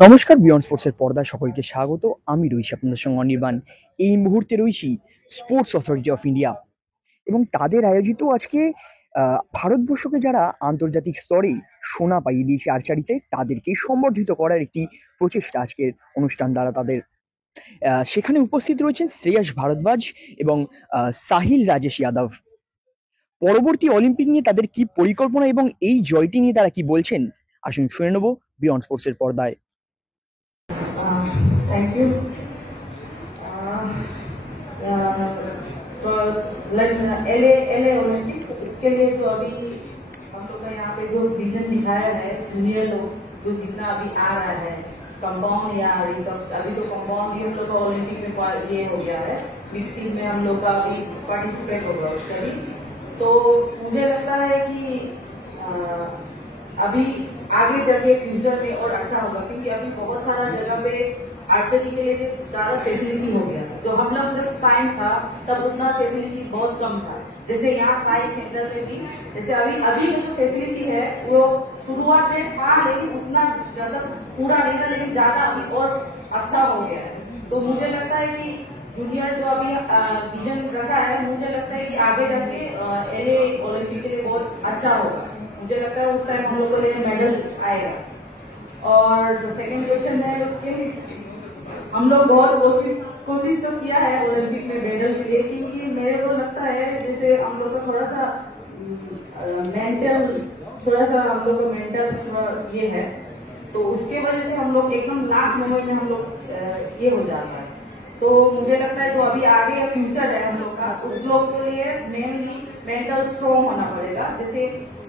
নমস্কার, বিয়ন্ড স্পোর্টসের পর্দায় সকলকে স্বাগত। আমি রয়েছি আপনাদের সঙ্গে অনির্বাণ। এই মুহূর্তে রয়েছি স্পোর্টস অথরিটি অফ ইন্ডিয়া এবং তাদের আয়োজিত আজকে ভারতবর্ষকে যারা আন্তর্জাতিক স্তরে সোনা পাইয়ে দিয়েছে আর্চারিতে তাদেরকে সম্বর্ধিত করার একটি প্রচেষ্টা আজকের অনুষ্ঠান দ্বারা তাদের সেখানে উপস্থিত রয়েছেন শ্রেয়াস ভারদ্বাজ এবং সাহিল রাজেশ যাদব। পরবর্তী অলিম্পিক নিয়ে তাদের কি পরিকল্পনা এবং এই জয়টি নিয়ে তারা কি বলছেন, আসুন শুনে নেব বিয়ন্ড স্পোর্টসের পর্দায়। Thank you. तो एले एले ओलंपिक इसके लिए जो अभी हम लोग का यहाँ पे जो विजन दिखाया है जूनियर लोग जो जितना अभी आ रहा है कंपाउंड या अभी जो कंपाउंड भी हम लोग का ओलंपिक में ये हो गया है, मिक्स टीम में हम लोग का अभी पार्टिसिपेट होगा उसका भी। तो मुझे लगता है कि अभी आगे जाके फ्यूचर में और अच्छा होगा, क्योंकि अभी बहुत सारा जगह पे आर्चरी के लिए ज्यादा फैसिलिटी हो गया। जो हम लोग जब टाइम था तब उतना फैसिलिटी बहुत कम था। जैसे यहाँ साई सेंटर में भी जैसे अभी अभी जो फैसिलिटी है वो शुरुआत में था, लेकिन उतना मतलब पूरा नहीं था, लेकिन ज्यादा अभी और अच्छा हो गया है। तो मुझे लगता है कि जूनियर जो अभी विजन रखा है, मुझे लगता है कि आगे जाके एले ओलंपिक के लिए बहुत अच्छा होगा। मुझे लगता है उस टाइम हम लोग को लिए मेडल आएगा। और जो सेकंड क्वेश्चन है उसके हम लोग बहुत कोशिश तो किया है ओलंपिक में मेडल के लिए, क्योंकि मेरे को लगता है जैसे हम लोग का थोड़ा सा मेंटल थोड़ा ये है, तो उसके वजह से हम लोग एकदम लास्ट मोमेंट में हम लोग ये हो जाता है। तो मुझे लगता है जो अभी आगे का फ्यूचर है हम लोग का, उस लोग के लिए मेनली मेंटल स्ट्रॉन्ग होना पड़ेगा। जैसे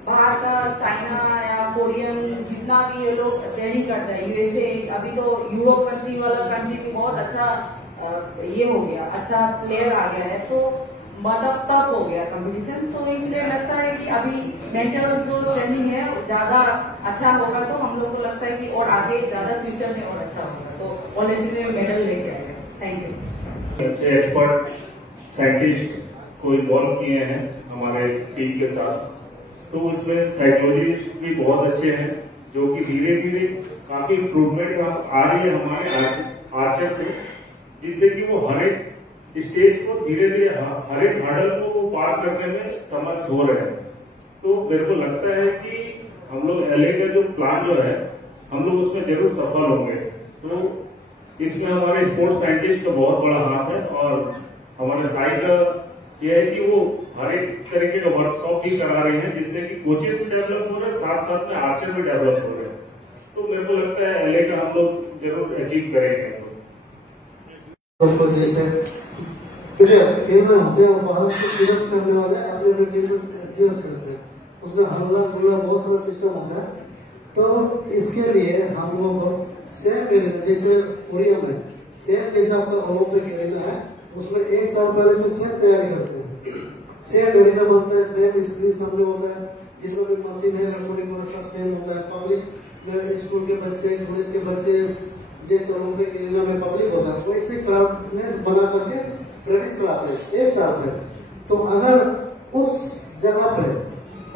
बाहर का चाइना या कोरियन जितना भी ये लोग ट्रेनिंग करते हैं, यूएसए, अभी तो यूरोप कंट्री वाला कंट्री भी बहुत अच्छा ये हो गया, अच्छा प्लेयर आ गया है, तो मतलब टफ हो गया कंपटीशन। तो इसलिए लगता है कि अभी मेंटल जो ट्रेनिंग है ज्यादा अच्छा होगा, तो हम लोग को लगता है कि और आगे ज्यादा फ्यूचर में और अच्छा होगा, तो ओलंपिक में मेडल लेके आएगा। Thank you. अच्छे एक्सपर्ट साइंटिस्ट को इन्वॉल्व किए हैं हमारे टीम के साथ, तो इसमें साइकोलॉजिस्ट भी बहुत अच्छे हैं, जो कि धीरे धीरे काफी इम्प्रूवमेंट आ रही है हमारे आर्चर पे, जिससे कि वो हर एक स्टेज को धीरे धीरे हर एक हर्डल को वो पार करने में समर्थ हो रहे हैं। तो मेरे को लगता है कि हम लोग एलए का जो प्लान जो है हम लोग उसमें जरूर सफल होंगे। तो इसमें हमारे स्पोर्ट्स साइंटिस्ट का बहुत बड़ा हाथ है, और हमारे साइड यह है कि वो हर एक तरीके का वर्कशॉप भी करा रहे हैं, जिससे कि कोचेस भी डेवलप हो रहे हैं, साथ साथ में आर्चर भी डेवलप हो रहे हैं। तो मेरे को लगता है एलए का हम लोग जरूर अचीव करेंगे। जैसे खेल में होते हैं बाहर से टीम करने वाले अपने टीम को चीयर्स करते हैं, उसमें हल्ला गुल्ला बहुत सारा सिस्टम होता है। तो इसके लिए हम लोग सेम जैसे कोरिया में सेम जैसे आपका ओलंपिक एरिना है, उसमें एक साल पहले से सेम तैयारी करते हैं, सेम एरिना बनता है, सेम स्क्रीन सामने होता है, जिसमें भी मशीन है रिकॉर्डिंग और सब सेम होता है। पब्लिक में स्कूल के बच्चे, पुलिस के बच्चे, जैसे ओलंपिक एरिना में पब्लिक होता है वैसे क्राउडनेस बना करके प्रैक्टिस कराते हैं एक साल से। तो अगर उस जगह पे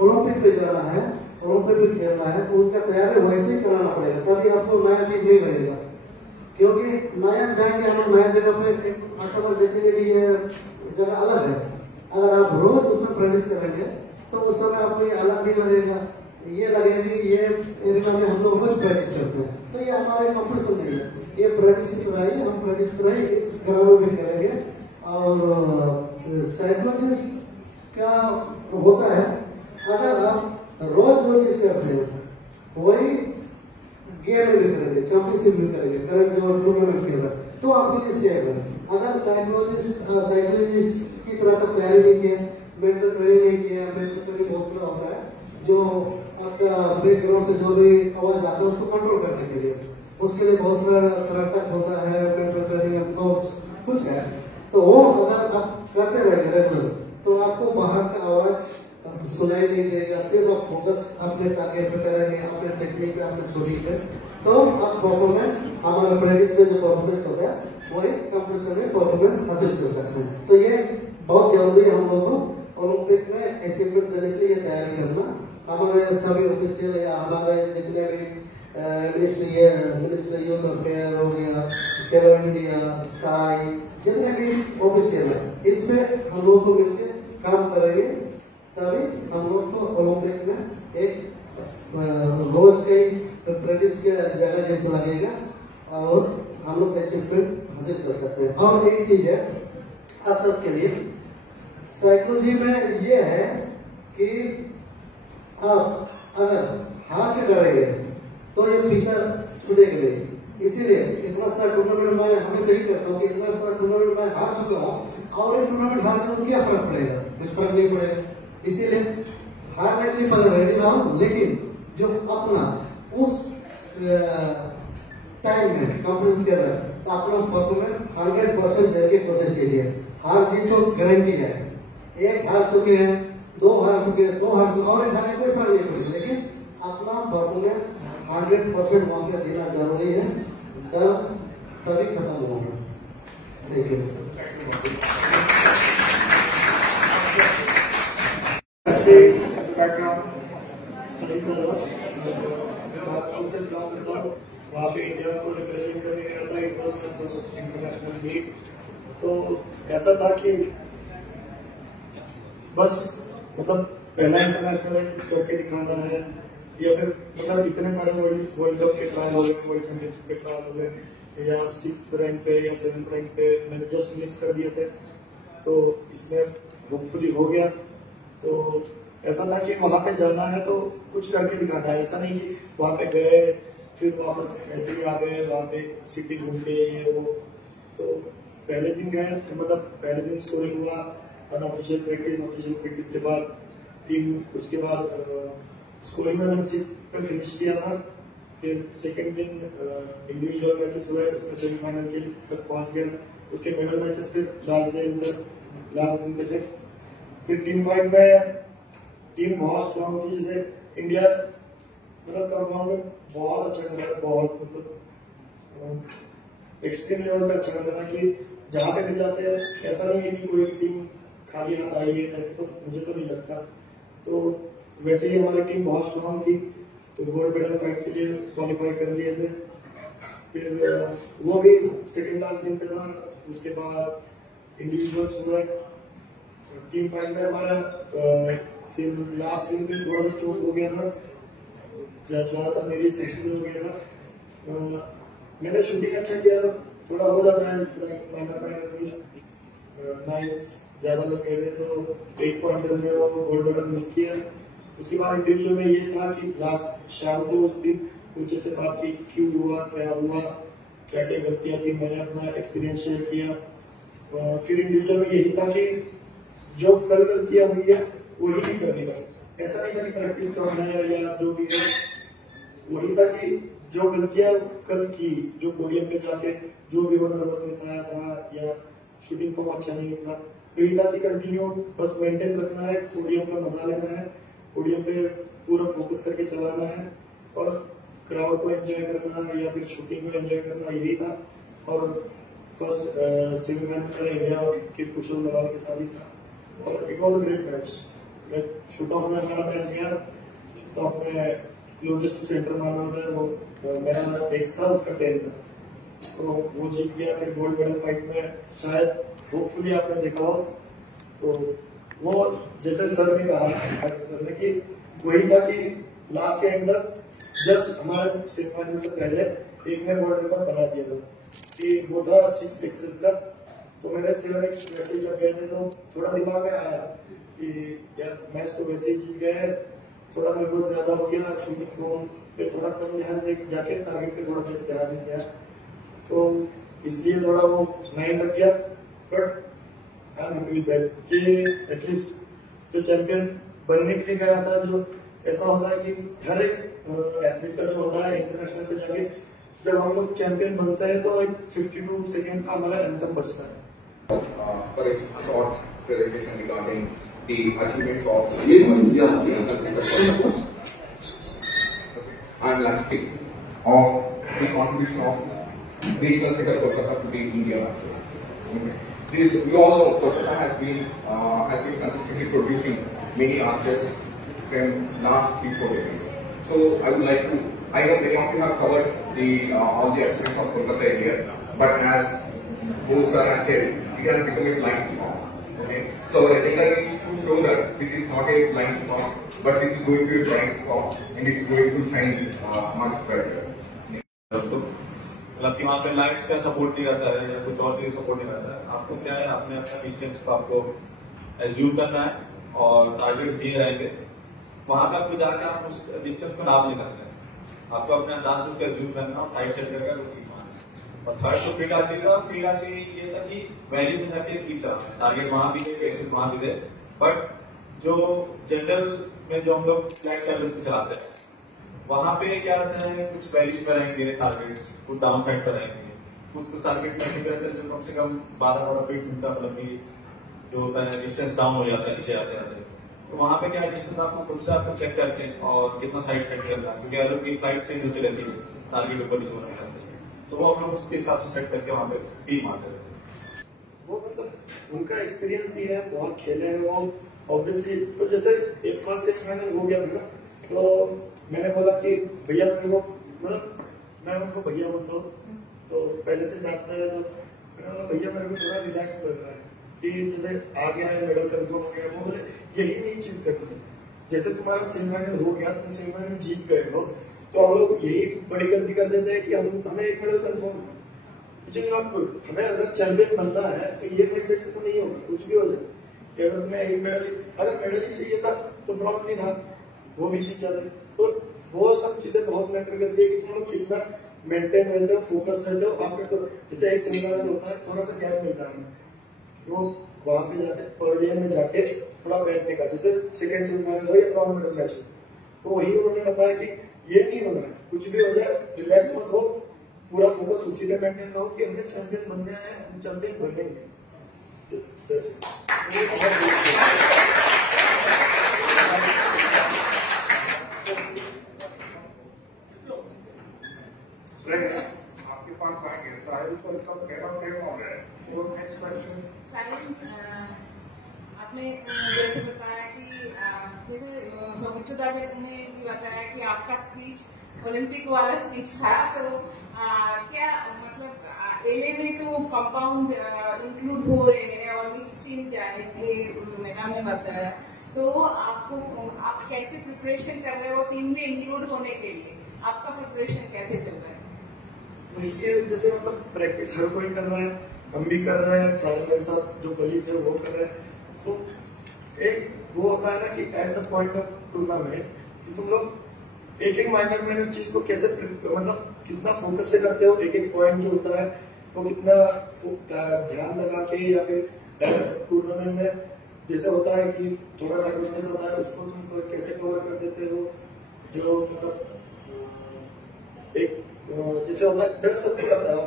ओलंपिक पे जाना है, ओलंपिक में खेलना है, तो उनका तैयारी वैसे ही कराना पड़ेगा, तभी आपको नया चीज नहीं लगेगा। क्योंकि नया जाएंगे हम नया जगह पे एक मतलब देखेंगे कि ये जगह अलग है, अगर आप रोज उसमें प्रैक्टिस करेंगे तो उस समय आपको ये अलग नहीं लगेगा, ये लगेगा कि ये एरिया में हम लोग रोज प्रैक्टिस करते हैं। तो ये हमारा कॉम्पिटिशन नहीं है, ये प्रैक्टिस कराइए, हम प्रैक्टिस कराइए, इस ग्राउंड में खेलेंगे। और साइकोलॉजिस्ट क्या होता है, अगर आप रोज जो चीज करते हैं वही गेम में भी करेंगे, चैंपियनशिप भी करेंगे, करंट जो टूर्नामेंट खेला, तो आपके लिए सेफ है। अगर साइकोलॉजिस्ट की तरह से तैयारी नहीं किया, मेंटल ट्रेनिंग नहीं किया, मेंटल ट्रेनिंग बहुत बड़ा होता है, जो आपका बैकग्राउंड से जो भी आवाज आता है उसको कंट्रोल करने के लिए, उसके लिए बहुत सारा थेरेपी होता है, मेंटल ट्रेनिंग कोच कुछ है। तो वो अगर आप करते रहेंगे रेगुलर, तो आपको बाहर का आवाज सुनाई नहीं देगा, सिर्फ आप फोकस अपने टारगेट पे करेंगे, अपने टेक्निक पे, अपने शूटिंग पे, तो आप परफॉर्मेंस हमारा प्रैक्टिस में जो परफॉर्मेंस होता है वही कंपटीशन में परफॉर्मेंस हासिल कर सकते हैं। तो ये बहुत जरूरी है हम लोगों को ओलंपिक में अचीवमेंट करने के लिए तैयारी करना। हमारे सभी ऑफिशियल या हमारे जितने भी मिनिस्ट्री यूथ अफेयर हो गया, खेलो इंडिया, साई, जितने भी ऑफिशियल है, इसमें हम लोग को मिलकर काम करेंगे, तभी हम लोग को ओलंपिक में एक रोज के प्रैक्टिस की जगह जैसा लगेगा और हम लोग अचीवमेंट हासिल कर सकते हैं। और एक चीज है अफसोस के लिए, साइकोलॉजी में ये है कि आप अगर हार से करेंगे तो ये पीछा छूटेगा नहीं। इसीलिए इतना सारा टूर्नामेंट मैं हमेशा ही करता हूँ कि इतना सारा टूर्नामेंट मैं हार चुका हूँ और एक टूर्नामेंट हार चुका, क्या फर्क पड़ेगा? कुछ फर्क नहीं पड़ेगा। इसीलिए हारने के लिए रेडी रहा हूँ, लेकिन जो अपना उस टाइम में कंपनी कर रहा है तो अपना परफॉर्मेंस 100% देने की कोशिश कीजिए। हार जीत तो गारंटी है, एक हार चुके हैं, 2 हार चुके हैं, 100 हार चुके हैं और एक हारने कोई फर्क नहीं पड़ेगा, लेकिन अपना परफॉर्मेंस 100% वहां पे देना जरूरी है, तभी खत्म होगा। Thank you. वहाँ पे इंडिया को रिप्रेजेंट करने गया था। It was my first international meet. तो ऐसा था कि बस मतलब पहला इंटरनेशनल है, कुछ करके दिखाना है, या फिर मतलब इतने सारे वर्ल्ड कप के ट्रायल हो गए, वर्ल्ड चैंपियनशिप के ट्रायल हो गए, या 6th रैंक पे या 7th रैंक पे मैंने जस्ट मिस कर दिए थे, तो इसमें होपफुली हो गया। तो ऐसा था कि वहां पे जाना है तो कुछ करके दिखाना है, ऐसा नहीं कि वहां पे गए फिर वापस ऐसे ही आ गए, वहां पे सिटी घूम के ये वो। तो पहले दिन गए, मतलब पहले दिन स्कोरिंग हुआ, अनऑफिशियल प्रैक्टिस, ऑफिशियल प्रैक्टिस के बाद टीम, उसके बाद स्कोरिंग में मैंने 6th पे फिनिश किया था। फिर सेकंड दिन इंडिविजुअल मैचेस हुए, उसमें सेमीफाइनल के तक पहुंच गया। उसके मेडल मैचेस फिर लास्ट दिन पे थे। फिर टीम फाइट में टीम बहुत स्ट्रॉन्ग थी, जैसे इंडिया मतलब कंपाउंड में बहुत अच्छा कर रहा है, बहुत मतलब एक्सट्रीम लेवल पे अच्छा कर रहा है कि जहाँ पे भी जाते हैं ऐसा नहीं है कि कोई टीम खाली हाथ आई है, ऐसे तो मुझे तो नहीं लगता। तो वैसे ही हमारी टीम बहुत स्ट्रॉन्ग थी, तो गोल्ड मेडल फाइट के लिए क्वालिफाई कर लिए थे। फिर वो भी सेकेंड लास्ट दिन पे था। उसके बाद इंडिविजुअल्स हुए, टीम फाइट में हमारा फिर लास्ट दिन पे थोड़ा सा चोट हो गया था, ज्यादातर मेरी सेक्शन से हो गया था। मैंने शूटिंग अच्छा किया, थोड़ा हो जाता है माइनर मिस, नाइट्स ज्यादा लग गए थे, तो 8 पॉइंट से हमने वो गोल्ड मेडल मिस किया। उसके बाद इंडिविजुअल में ये था कि लास्ट शाम को उस दिन ऊंचे से बात की, क्यों हुआ, क्या हुआ, क्या क्या गलतियां थी, मैंने अपना एक्सपीरियंस शेयर किया। फिर इंडिविजुअल में यही था कि जो कल गलतियां हुई है वही नहीं करनी, बस ऐसा नहीं था कि प्रैक्टिस करना है या जो भी है, वही था कि जो गलतियां कल की, जो पोडियम पे जाके जो भी वो नर्वसनेस आया था या शूटिंग फॉर्म अच्छा नहीं हुआ, यही था कि कंटिन्यू बस मेंटेन रखना है, पोडियम का मजा लेना है, पोडियम पे पूरा फोकस करके चलाना है और क्राउड को एंजॉय करना है या फिर शूटिंग को एंजॉय करना, यही था। और फर्स्ट सेमीफाइनल में इंडिया के कुशल दलाल के साथ ही था और it was a great match. Shoot of में हमारा मैच गया, शूट ऑफ में क्लोजेस्ट सेंटर मारना होता है, वो मेरा एक्स था, उसका 10 था, तो वो जीत गया। फिर गोल्ड मेडल फाइट में शायद होपफुली आपने देखा हो, तो वो जैसे सर ने कहा, सर ने कि वही था कि लास्ट के एंड तक जस्ट हमारे सेमीफाइनल से पहले एक ने वर्ल्ड रिकॉर्ड बना दिया था कि वो था 6x का, तो मेरे 7x वैसे ही जब गए थे तो थोड़ा दिमाग में आया कि यार मैच तो वैसे ही जीत गए, थोड़ा नर्वस ज्यादा हो गया, शूटिंग फॉर्म पे थोड़ा कम ध्यान दे जाके टारगेट पे थोड़ा ध्यान नहीं दिया, तो इसलिए थोड़ा वो 9 लग गया। But I am happy with that कि एटलीस्ट जो चैंपियन बनने के लिए गया था, जो ऐसा होता है कि हर एक एथलीट का जो होता है इंटरनेशनल पे जाके जब हम लोग चैंपियन बनते हैं तो एक 52 सेकेंड का हमारा एंथम बचता है। For a short presentation regarding the achievements of India and landscape of the contribution of regional sector Kolkata to the India national. Okay. This we all know Kolkata has been consistently producing many archers from last 3-4 decades. So I would like to I know many of you have covered the all the aspects of Kolkata area, but as Bose sir has said, it has become a blind spot. Okay, so our agenda is to show that this is not a blind spot, but this is going to be a blind spot, and it's going to shine much brighter. दोस्तों, मतलब कि वहाँ पे lights का support नहीं रहता है या कुछ और चीज सपोर्ट नहीं रहता है। आपको क्या है, आपने अपना डिस्टेंस को आपको एज्यूम करना है और टारगेट्स दिए रहेंगे। वहां पे आपको जाकर आप उस डिस्टेंस को नाप नहीं सकते। आपको अपने अंदाज में एज्यूम करना और साइड सेट करके और थर्ड तो फ्री राशि ये था कि वैल्यूज में जाके फीचर टारगेट वहां भी थे, केसेस वहां भी थे, बट जो जनरल में जो हम लोग फ्लैग सर्विस में चलाते हैं वहां पे क्या रहता है, कुछ वैल्यूज पे रहेंगे टारगेट्स, कुछ डाउन साइड पे रहेंगे, कुछ टारगेट ऐसे रहते हैं जो कम से कम 12 फीट उनका मतलब कि जो होता है डिस्टेंस डाउन हो जाता है नीचे आते आते। तो वहां पे क्या डिस्टेंस आपको खुद से आपको चेक करके और कितना साइड सेट करना, क्योंकि अलग की फ्लाइट चेंज होती रहती है, टारगेट ऊपर नीचे होने जाते हैं, तो वो हम लोग उसके हिसाब से सेट करके वहां पे टीम मारते रहते हैं। वो मतलब उनका एक्सपीरियंस भी है, बहुत खेले हैं वो ऑब्वियसली। तो जैसे एक फर्स्ट सेमीफाइनल हो गया था ना, तो मैंने बोला कि भैया मेरे को मतलब मैं उनको भैया बोलता हूँ, तो पहले से जानता है, तो मैंने बोला भैया मेरे को थोड़ा रिलैक्स लग रहा है कि जैसे आ गया है, मेडल कंफर्म हो गया। वो बोले यही नहीं चीज करनी है, जैसे तुम्हारा सेमीफाइनल हो गया, तुम सेमीफाइनल जीत गए हो, तो हम लोग यही बड़ी गलती कर देते हैं कि हमें एक मेडल कंफर्म है, विच इज नॉट गुड। हमें अगर चैंपियन बनना है तो ये माइंडसेट से तो नहीं होगा, कुछ भी हो जाए कि अगर तुम्हें एक मेडल, अगर मेडल ही चाहिए था तो ब्रॉन्ज नहीं था, वो भी चीज चले। तो वो सब चीजें बहुत मैटर करती है कि तुम लोग कितना मेंटेन रहते हो, फोकस रहते हो। आफ्टर तो जैसे एक सेमीफाइनल होता है, थोड़ा सा गैप मिलता है हमें, वो वहां पे जाते पवेलियन में जाके थोड़ा बैठने का, जैसे सेकंड सेमीफाइनल हो या ब्रॉन्ज मेडल मैच हो, तो वही उन्होंने बताया कि ये नहीं होना है, कुछ भी हो जाए रिलैक्स मत हो, पूरा फोकस उसी पे मेंटेन रहो कि हमें चैंपियन बनना है, हम चैंपियन बनेंगे। आपके पास आएंगे साहिल को इसका कहना क्या हो रहा है, वो नेक्स्ट क्वेश्चन। साहिल, आपने जैसे बताया कि जैसे सौमित्र दादा ने भी बताया कि आपका स्पीच ओलंपिक वाला स्पीच था, तो क्या मतलब एलए में तो कंपाउंड इंक्लूड हो रहे हैं और मिक्स टीम जाएगी, मैडम ने बताया, तो आप कैसे प्रिपरेशन कर रहे हो टीम में इंक्लूड होने के लिए? आपका प्रिपरेशन कैसे चल रहा है? ये जैसे मतलब प्रैक्टिस हर कोई कर रहा है, हम भी कर रहे हैं, सारे मेरे साथ जो कलीग्स है वो कर रहे हैं। तो एक वो होता है ना कि at the point of tournament कि तुम लोग एक एक माइनर चीज को कैसे मतलब कितना फोकस से करते हो, एक एक पॉइंट जो होता है वो कितना ध्यान लगा के, या फिर टूर्नामेंट में जैसे होता है कि थोड़ा नर्वसनेस होता है, उसको तुम कैसे कवर कर देते हो। जो मतलब एक जैसे होता है डर सबको लगता है,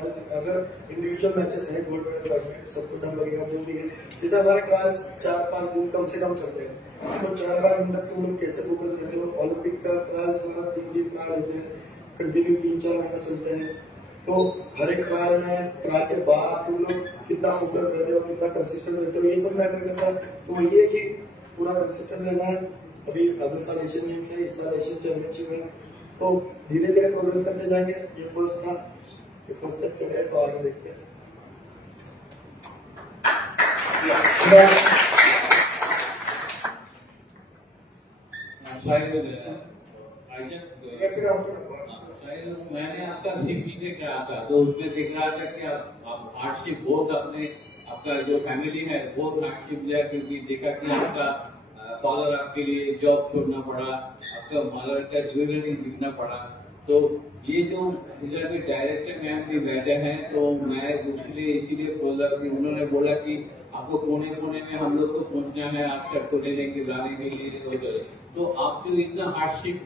अगर इंडिविजुअल मैचेस है गोल्ड मेडल फाइट में सबको डर लगेगा, वो भी है। जैसे हमारे ट्रायल्स 4-5 दिन कम से कम चलते हैं, तो 4-5 दिन तक तुम लोग कैसे फोकस करते हो। ओलंपिक का ट्रायल्स हमारा 3 दिन ट्रायल होते हैं, कंटिन्यू 3-4 महीना चलते हैं, तो हर एक ट्रायल है, ट्रायल के बाद तुम लोग कितना फोकस रहते हो, कितना कंसिस्टेंट रहते हो, ये सब मैटर करता है। तो वही है कि पूरा कंसिस्टेंट रहना है। अभी अगले साल एशियन गेम्स है, इस साल एशियन चैंपियनशिप है, तो धीरे धीरे प्रोग्रेस करते जाएंगे। ये फर्स्ट था, ये फर्स्ट स्टेप चढ़े, तो आगे देखते हैं। मैंने आपका सीपी देख रहा था, तो उसमें देख रहा था कि आप हार्डशिप बहुत अपने आपका जो फैमिली है बहुत हार्डशिप लिया, क्योंकि देखा कि आपका फादर आपके लिए जॉब छोड़ना पड़ा, आपका मदर का ज्वेलरी बिकना पड़ा। तो ये जो इधर भी डायरेक्टर मैम भी बैठे हैं, तो मैं इसीलिए बोला कि उन्होंने बोला कि आपको कोने कोने में हम लोग को पहुंचना है, आप सबको लेने के जाने के लिए। तो आप जो इतना हार्डशिप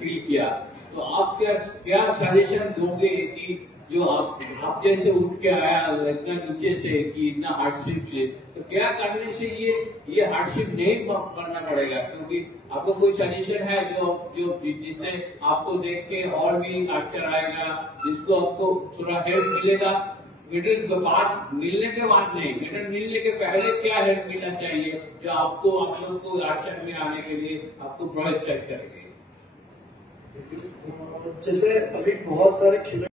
फील किया, तो आप क्या सजेशन दोगे कि जो आप जैसे उठ के आया इतना नीचे से कि इतना हार्डशिप से, तो क्या करने से ये हार्डशिप नहीं करना पड़ेगा? क्योंकि आपको कोई सजेशन है जो जिससे आपको देख के और भी अच्छा आएगा, जिसको आपको थोड़ा हेल्प मिलेगा? मेडल के बाद मिलने के बाद नहीं, मेडल मिलने के पहले क्या हेल्प मिलना चाहिए जो आप लोग को आर्चर में आने के लिए आपको प्रोत्साहित करेंगे? जैसे अभी बहुत सारे खिलाड़ी